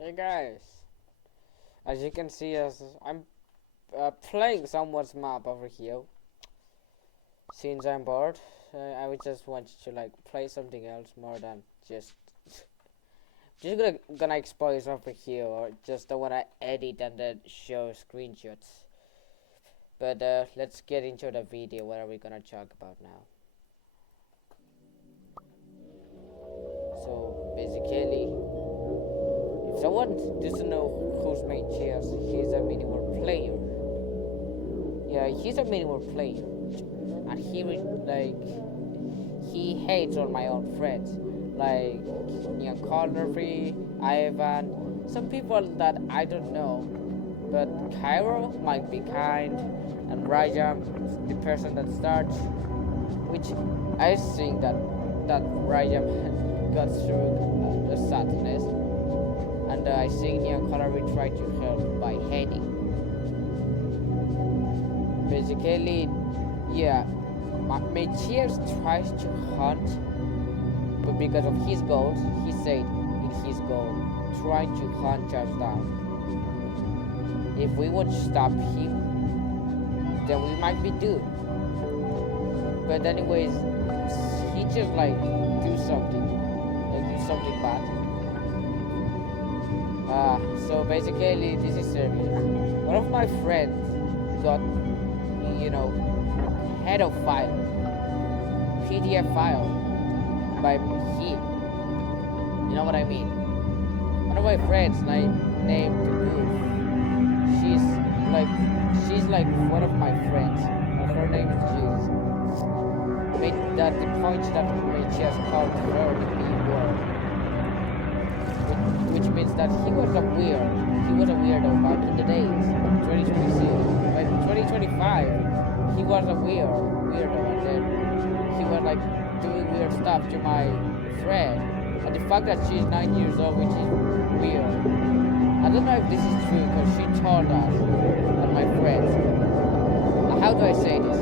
Hey guys, as you can see, as I'm playing someone's map over here. Since I'm bored, I would just want to play something else more than just gonna expose over here, or just don't wanna edit and then show screenshots. But let's get into the video. What are we gonna talk about now? So basically, if someone doesn't know who's made chairs, he's a minimal player. Yeah, he's a minimal player, and he hates all my own friends, like Neon Connery, Ivan, some people that I don't know. But Cairo might be kind, and Rajam, the person that starts, which I think that Rajam got through the sadness, and I think Neon Connery tried to help by hating. Basically, yeah, Matthias tries to hunt, but because of his goals, he said in his goal, trying to hunt us down. If we would stop him, then we might be doomed. But anyways, he just do something bad. So basically, this is serious. One of my friends got, head of file, PDF file by him. You know what I mean? One of my friends named Goof. She's like one of my friends. Her name is Jules. That the point that made she has called her the B word, which means that he was a weirdo back in the days, 2026. By 2025, he was a weirdo, and then he was doing weird stuff to my friend. And the fact that she's 9 years old, which is weird. I don't know if this is true because she told us and my friends. How do I say this?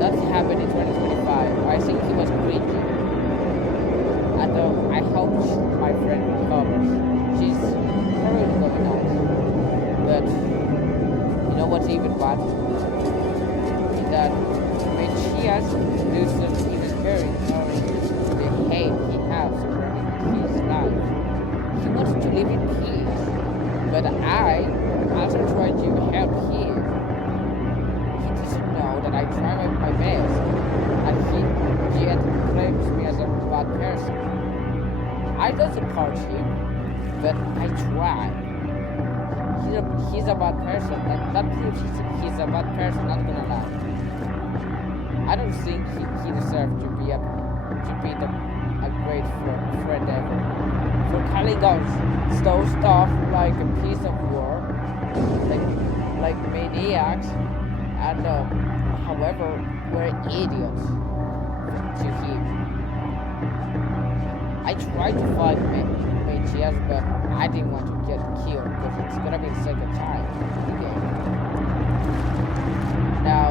That happened in 2025. I think he was cringy. And I hope my friend recovers. She's probably going on. But you know what's even bad? Is that when she has loosened even caring or the hate he has surrounding his life, he wants to live in peace. But I also try to help him. He doesn't know that I try my best, and he yet claims me as a bad person. I don't support him, but I try. He's a bad person. That proves he's a bad person. Not gonna lie. I don't think he deserves to be a great friend ever. For calling out stuff like a piece of work, like maniacs, and however, we're idiots to him. I tried to fight Matthias, but I didn't want to get killed because it's gonna be the second time in the game. Now,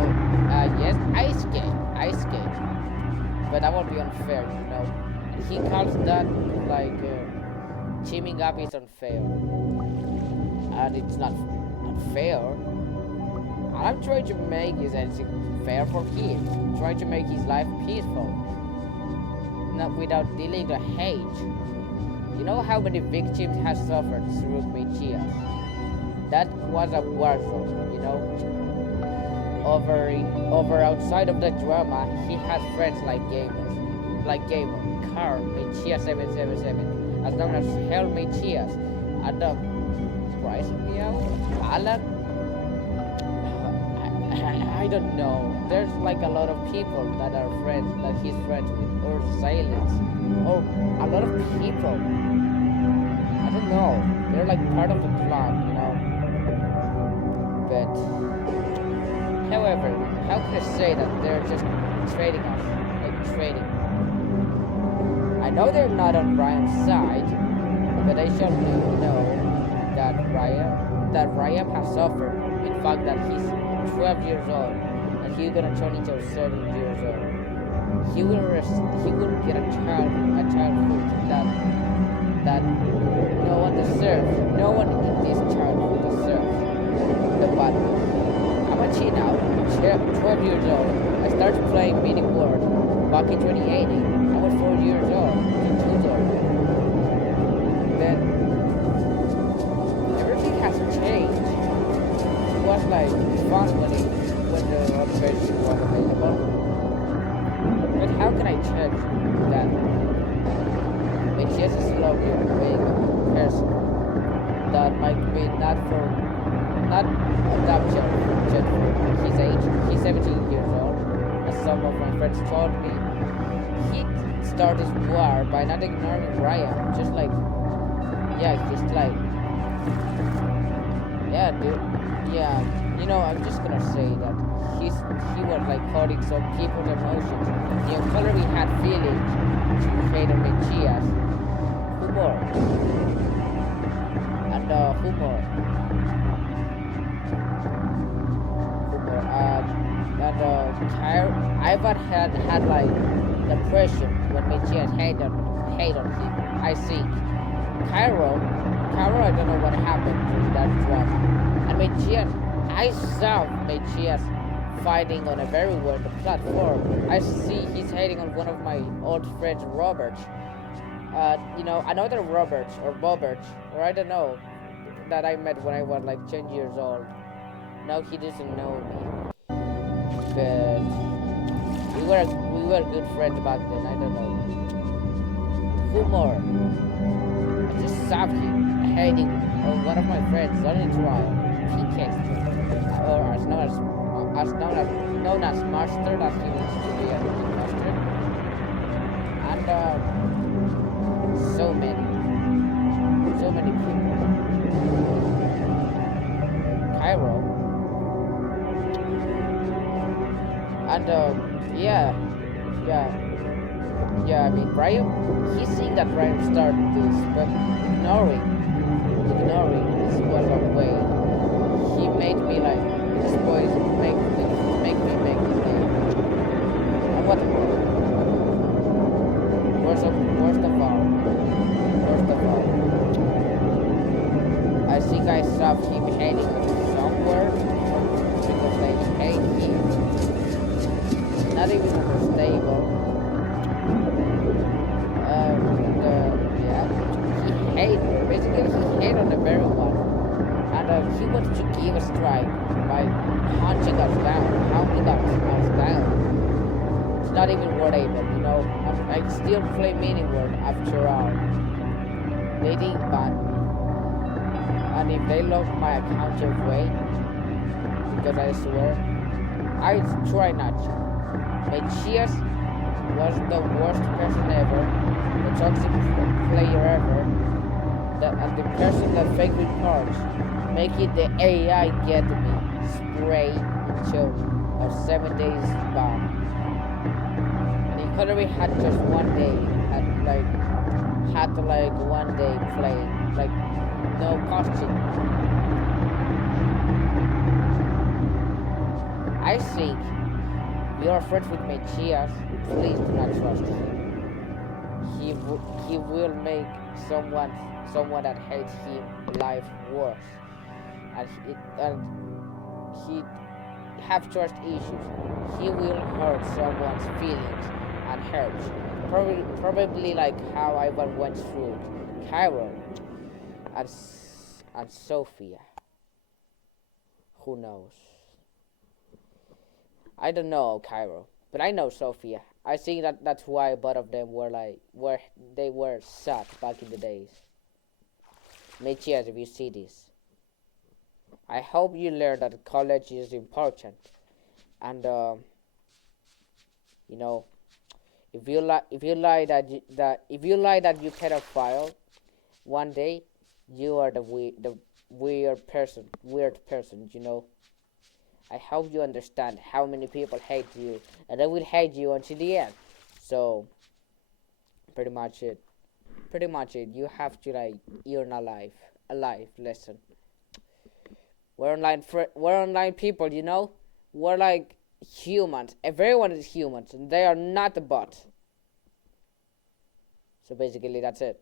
yes, I escaped, but that would be unfair, you know. He calls that teaming up is unfair, and it's not fair. I'm trying to make it fair for him, trying to make his life peaceful, not without dealing the hate. You know how many victims has suffered through Matthias? That was a war zone, you know. Over outside of the drama, he had friends like Gamer, Carl, Matthias 777, as known as Hell Matthias, and Bryce Meow, Alan. I don't know. There's a lot of people that are friends, that he's friends with, or Silence, or a lot of people. I don't know. They're part of the plan, you know. But, however, how can I say that they're just trading us, trading? I know they're not on Ryan's side, but I shall know that Ryan has suffered. In fact, that he's 12 years old, and he's gonna turn into 13 years old. He will get a childhood that no one deserves. deserves, no one in this childhood deserves the badness. I'm a teen now, 12 years old. I started playing Mini World back in 2018. I was 4 years old, in tutor. Then everything has changed. It was like fun when the old version was available. But how can I check that? It's just a slowly being a person that might be not adopted just for his age. He's 17 years old, as some of my friends told me. He started his war by not ignoring Ryan, just like, yeah, just like, yeah, dude, yeah, I'm just gonna say that he was like hurting some people's emotions. Colory had feelings, hate on Mechias, humor, and Ivan had like depression when Mechias hate on him. I think Cairo, I don't know what happened during that drama. And Mechias, I saw Mechias fighting on a very weird platform. I see he's hating on one of my old friends, Robert. Another Robert or Bobert, or I don't know, that I met when I was like 10 years old. Now he doesn't know me, but we were good friends back then. I don't know. Humor. I just saw him hating on one of my friends, Lonnie Trial. He kissed me, or known as Master, that he wants to be a master, and so many people. Cairo, and yeah. I mean, Ryan, he's seeing that Ryan started this, but ignoring his was a way. He made me like this boy make me make this game. And what more? Worst of all, I think I saw him hating somewhere because they hate him. Not even understable. Basically he hate on everyone, and he wanted to give a strike by hunting us down, hounding us down. It's not even wordable, I still play Mini World after all. They didn't ban, and if they lock my account away, because I swear, I try not to. Mechias was the worst person ever, the toxic player ever, and the person that faked with cards, make it the AI get me, spray until a 7 days ban. And the economy had just 1 day, had to 1 day play, no costume. I think if you're friends with Mechias, please do not trust him. He will make someone that hates him life worse, and he have trust issues. He will hurt someone's feelings and hurts, probably like how Ivan went through Cairo and Sophia. Who knows? I don't know Cairo, but I know Sophia. I think that's why both of them were they were sad back in the days. Mechias, if you see this, I hope you learn that college is important, and if you lie that you pedophile, one day you are the weird person. I hope you understand how many people hate you, and they will hate you until the end. So, pretty much it. You have to earn a life lesson. We're online people, We're like humans. Everyone is humans, and they are not a bot. So basically, that's it.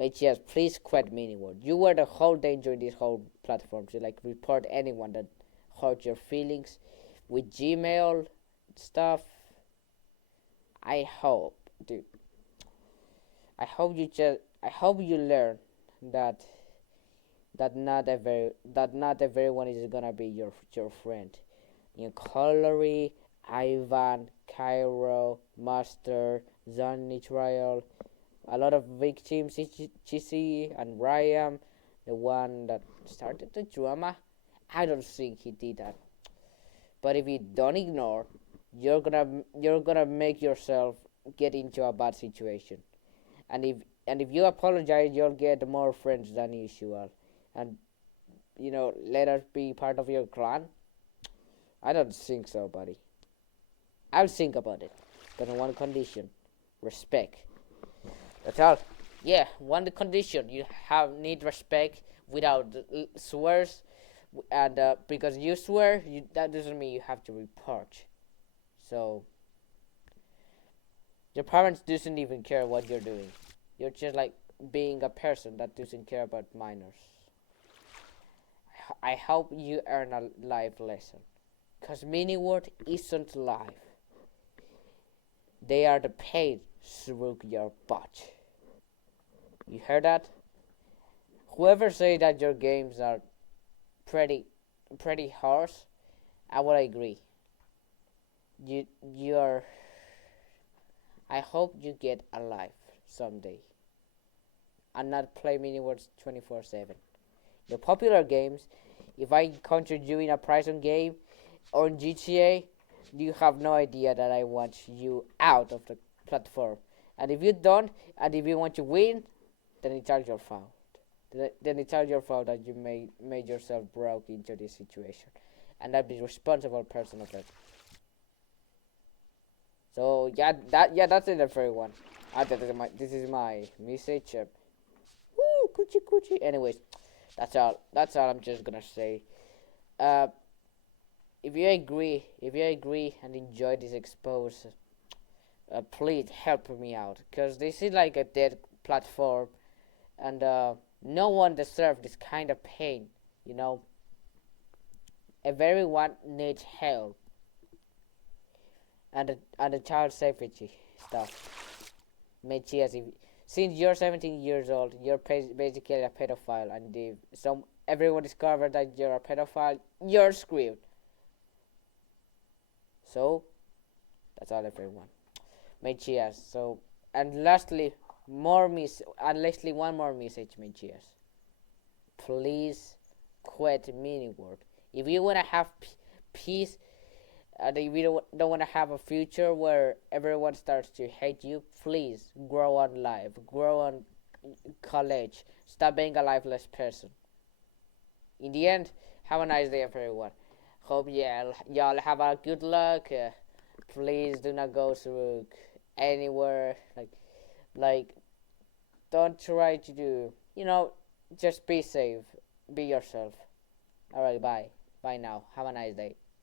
Matthias, please quit meaning You were the whole danger in this whole platform. To like report anyone that hurt your feelings with Gmail stuff. I hope, dude. I hope you learn that not everyone is gonna be your friend. In Collery, Ivan, Cairo, Master, Zanny Trial, a lot of victims, Chisi and Ryan, the one that started the drama. I don't think he did that. But if you don't ignore, you're gonna make yourself get into a bad situation. And if you apologize, you'll get more friends than usual. And let us be part of your clan. I don't think so, buddy. I'll think about it, but on one condition: respect. That's all. Yeah, one condition: you have need respect without swears, and because you swear, that doesn't mean you have to report. So your parents doesn't even care what you're doing. You're just like being a person that doesn't care about minors. I hope you earn a life lesson. Cause mini world isn't life. They are the pain through your butt. You heard that? Whoever say that your games are pretty harsh, I would agree. You're. I hope you get a life someday, and not play mini worlds 24/7. Your popular games. If I encounter you in a prison game or in GTA, you have no idea that I want you out of the platform. And if you don't, and if you want to win, then it's all your fault. Then it's all your fault that you made yourself broke into this situation, and I'd be responsible person of it. So that's it for everyone. This is my message. Woo, coochie coochie. Anyways, that's all I'm just gonna say. Uh, if you agree and enjoy this expose, please help me out, cause this is like a dead platform, and no one deserves this kind of pain. You know, everyone needs help, and the child safety stuff. Matthias, since you're 17 years old, you're basically a pedophile, and if everyone discovered that you're a pedophile, you're screwed. So that's all, everyone. Matthias. So and lastly, one more message, Matthias. Please quit meaning work. If you wanna have peace, and if you don't want to have a future where everyone starts to hate you, please grow on life, grow on college, stop being a lifeless person. In the end, have a nice day, everyone. Hope y'all have a good luck. Please do not go through anywhere. Like don't try to do. Just be safe. Be yourself. All right, bye. Bye now. Have a nice day.